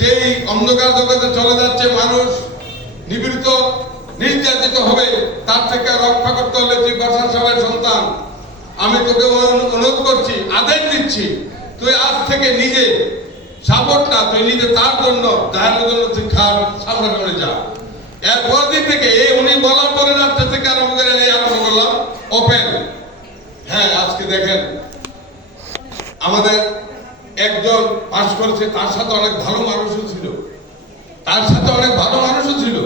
যেই অন্ধকার জগতে চলে যাচ্ছে মানুষ নির্যাতিত হবে, তার থেকে রক্ষা করতে হলে তুই সভার সন্তান। আমি তোকে অনুরোধ করছি, আদেশ দিচ্ছি, তুই আজ থেকে নিজে সাপোর্ট তুই নিজে তার জন্য জাহের জন্য তুই খার সামনে করে যা। এরপর দিন থেকে এই উনি বলার পরে রাত্রে থেকে আরম্ভ করে এই আরম্ভ করলাম ওপেন হ্যাঁ আজকে দেখেন আমাদের একজন করেছে তার সাথে অনেক ভালো মানুষও ছিল। তার সাথে অনেক ভালো মানুষও ছিল।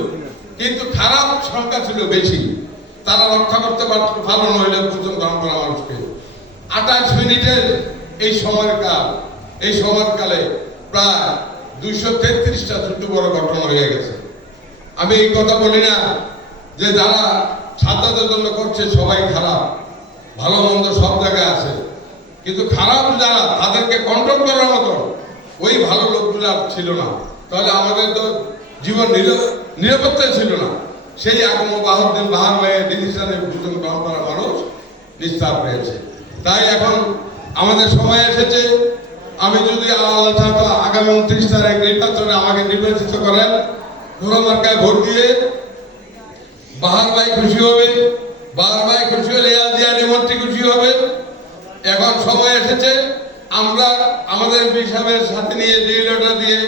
কিন্তু খারাপ সংখ্যা ছিল বেশি। তারা রক্ষা করতে পারত, ভালো নইলে গ্রহণ করা মানুষকে আঠাশ মিনিটের এই সময়কাল, এই সময়কালে প্রায় দুইশো তেত্রিশটা ছোট বড় ঘটনা হয়ে গেছে। আমি এই কথা বলি না যে যারা ছাত্রদের জন্য করছে সবাই খারাপ, ভালো মন্দ সব জায়গায় আছে। কিন্তু খারাপ যারা, তাদেরকে কন্ট্রোল করার মতো ওই ভালো লোকগুলো আর ছিল না। তাহলে আমাদের তো জীবন নির- নিরাপত্তা ছিল না। সেই আগম বাহাদ্দিন বাহার হয়ে ডিসিশনে দুজন গ্রহণ করা মানুষ নিস্তার পেয়েছে। তাই এখন আমাদের সময় এসেছে। আমি যদি আল্লাহ আগামী উনত্রিশ তারিখ নির্বাচনে আমাকে নির্বাচিত করেন ঘোড়া মার্কায় ভোট দিয়ে বাহার ভাই খুশি হবে, বাহার ভাই খুশি হলে ইয়াজিয়ানি মন্ত্রী খুশি হবে। এখন সময় এসেছে। আমরা আমাদের হিসাবের সাথে নিয়ে ডিলেটা দিয়ে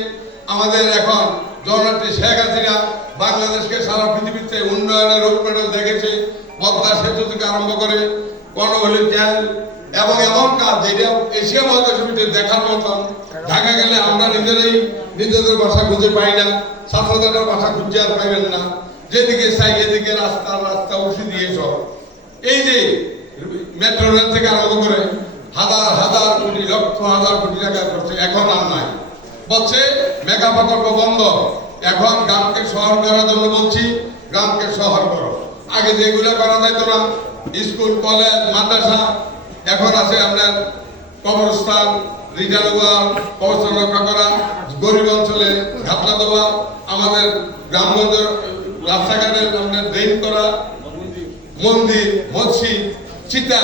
আমাদের এখন জননেত্রী শেখ হাসিনা বাংলাদেশকে সারা পৃথিবীতে উন্নয়নের রূপ মেডেল দেখেছে, পদ্মা সেতু থেকে আরম্ভ করে কর্ণহলি ক্যাল এবং এমন কাজ যেটা এশিয়া মহাদেশে দেখার মতন। ঢাকা গেলে আমরা নিজেরাই নিজেদের ভাষা খুঁজে পাই না, ছাত্রদের ভাষা খুঁজে আর পাইবেন না। যেদিকে চাই এদিকে রাস্তা রাস্তা উঠে দিয়ে সব এই যে মেট্রো রেল থেকে আরম্ভ করে হাজার হাজার কোটি, লক্ষ হাজার কোটি টাকা করছে, এখন আর নাই। বলছে, মেগা প্রকল্প বন্ধ। এখন গ্রামকে শহর করার জন্য বলছি, গ্রামকে শহর করো। আগে যেগুলো করা যেত না, স্কুল, কলেজ, মাদ্রাসা, এখন আছে আপনার কবরস্থান রিটার্ন ওয়াল কবরস্থান রক্ষা করা, গরিব অঞ্চলে ঘাপলা দেওয়া, আমাদের গ্রামগঞ্জের রাস্তাঘাটে আপনার ড্রেন করা মন্দির মসজিদ চিতা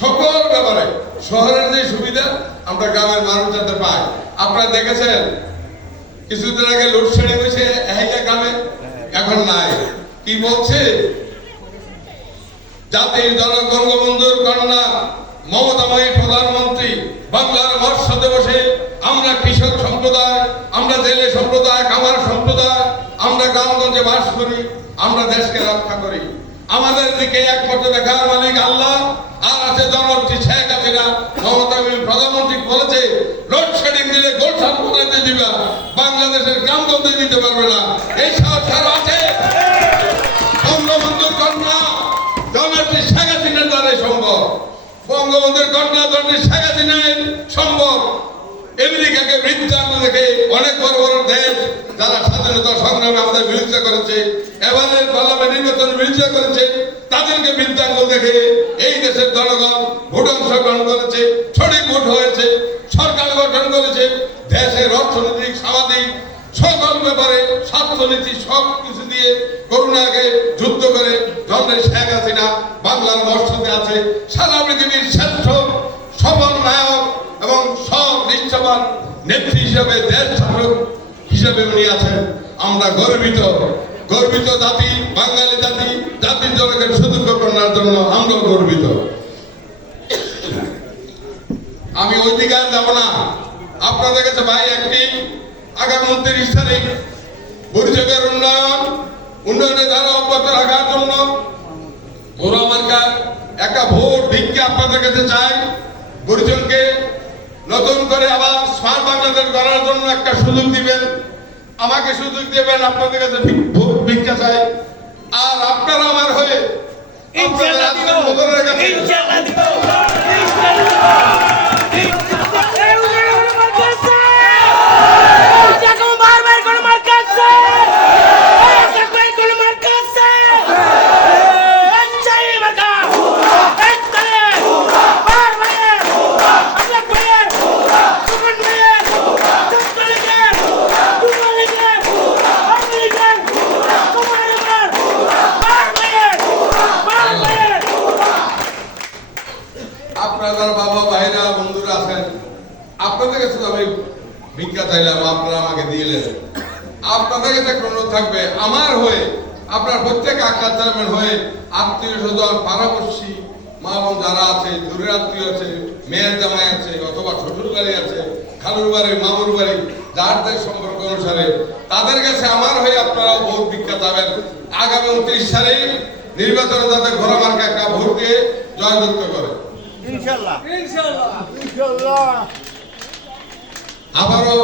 সকল ব্যাপারে। শহরের যে সুবিধা, আমরা গ্রামের মানুষ যাতে পাই। আপনারা দেখেছেন, কিছুদিন আগে লোডশেডিং হয়েছে এহাইয়া গ্রামে। এখন নাই। কি বলছে? জাতির জনক বঙ্গবন্ধুর কন্যা মমতাময়ী প্রধানমন্ত্রী, বাংলার মৎস্যতে বসে, আমরা কৃষক সম্প্রদায়, আমরা জেলে সম্প্রদায়, কামার সম্প্রদায়, আমরা গ্রামগঞ্জে বাস করি, আমরা দেশকে রক্ষা করি। আমাদের দিকে এক একমাত্র দেখার মালিক আল্লাহ, আর আছে জননেত্রী শেখ হাসিনা। মমতা প্রধানমন্ত্রী বলেছে লোডশেডিং দিলে গোলসাপ বানাইতে দিবা, বাংলাদেশের গ্রামগঞ্জে দিতে পারবে না। এই সাহস আছে? বঙ্গবন্ধুর কন্যা, জননেত্রী শেখ হাসিনার দ্বারাই সম্ভব। বঙ্গবন্ধুর কন্যা, জননেত্রী শেখ হাসিনার সম্ভব। আমেরিকাকে বৃদ্ধাঙ্গ দেখে অনেক বড় বড় দেশ, যারা স্বাধীনতা সংগ্রামে আমাদের বিরোধিতা করেছে। এবারের নির্বাচন বিরোধিতা করেছে, তাদেরকে বৃদ্ধাঙ্গ দেখে এই দেশের জনগণ ভোট অংশগ্রহণ করেছে সঠিক ভোট হয়েছে, সরকার গঠন করেছে, দেশের অর্থনৈতিক, সামাজিক, সকল ব্যাপারে স্বাস্থ্যনীতি সব কিছু দিয়ে করোনাকে যুদ্ধ করে জন্মের শেখ হাসিনা বাংলার মর্ষতে আছে। সারা পৃথিবীর শ্রেষ্ঠ সফল নায়ক এবং সব নিষ্ঠাবান নেত্রী হিসেবে দেশ হিসেবে উনি আছেন। আমরা গর্বিত গর্বিত জাতি, বাঙালি জাতি, জাতির জনকের সুদূর করার জন্য আমরা গর্বিত। আমি ওই দিকে যাব না। আপনাদের কাছে ভাই একটি, আগামী উনত্রিশ তারিখ পরিচয়ের উন্নয়ন উন্নয়নের ধারা অব্যাহত রাখার জন্য ঘোরা মার্কা, একটা ভোট ভিক্ষা আপনাদের কাছে চাই। গুরুজনকে নতুন করে আবার স্মার্ট বাংলাদেশ গড়ার জন্য একটা সুযোগ দিবেন। আমাকে সুযোগ দেবেন আপনাদের কাছে আর আপনারা আমার হয়ে ইনশাআল্লাহ ইনশাআল্লাহ দিব ইনশাআল্লাহ এই উন্নয়ন কোনো মার্কা আছে এই জায়গা বারবার কোনো মার্কা আছে এই জায়গা কোনো মার্কা আছে আচ্ছা এই মার্কা এক করে বার ভাইয়ে আমরা ভাইয়ে সুমন ভাইয়ে চক্কর লিখে দুবার লিখে আমি লিখে তোমার লিখে বার ভাইয়ে বার ভাইয়ে আপনাদের বাবা ভাইরা বন্ধুরা আছেন আপনারা আমাকে দিলেন আপনাদের কাছে একটা অনুরোধ থাকবে। আমার হয়ে আপনার প্রত্যেক চেয়ারম্যান হয়ে আত্মীয় স্বজন পাড়াপড়শি মা বোন যারা আছে দূরের আত্মীয় আছে মেয়ের জামাই আছে অথবা শ্বশুর বাড়ি আছে খালুর বাড়ি মামুর বাড়ি যার যার সম্পর্ক অনুসারে তাদের কাছে আমার হয়ে আপনারাও ভোট ভিক্ষা যাবেন আগামী উনত্রিশ সালে নির্বাচনে যাতে ঘোরা মার্কা একটা ভোট দিয়ে জয়যুক্ত করে। ইনশাল্লাহ। ইনশাআল্লাহ ইনশাল্লাহ। আবারও